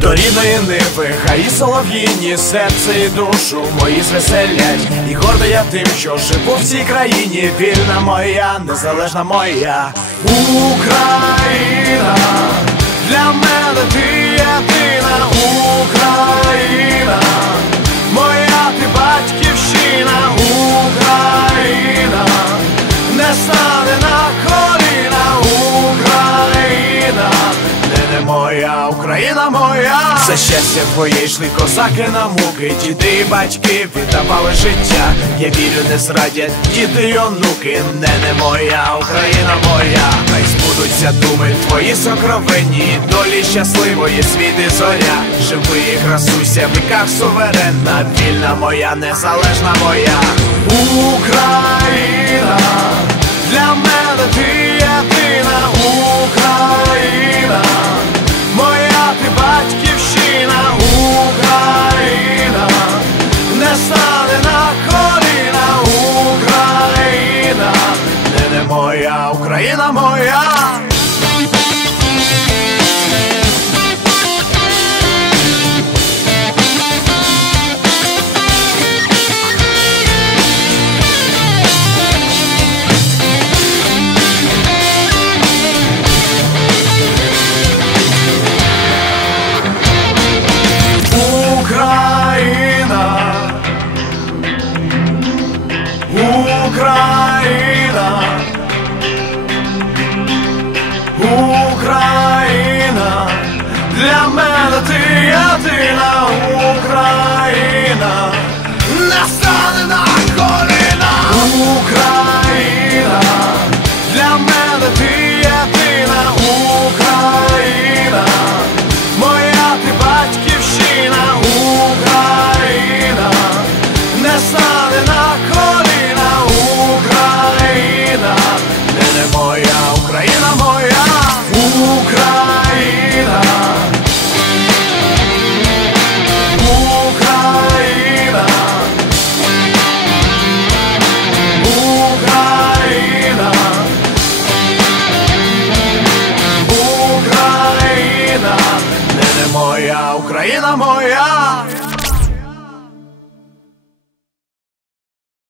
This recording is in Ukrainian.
До рідної ниви, хай солов'їні, серце і душу мої звеселять. І горда я тим, що живу в цій країні. Вільна моя, незалежна моя Україна. Для мене ти єдина Україна. Моя ти батьківщина Україна. Не стане на коліна Україна. Не моя Україна моя. За щастя твоє йшли козаки на муки. Діди і батьки віддавали життя. Я вірю, не зрадять діти й онуки. Не моя Україна моя. Хай збудуться думи твої сокровенні. Долі щасливої світ і зоря. Живи і красуйся в віках суверенна. Вільна моя, незалежна моя Україна. Для мене ти єдина Україна. Моя ти батьківщина Україна. Не стане на коліна Україна. Не моя Україна моя. Україна, Україна, для мене ти єдина Україна.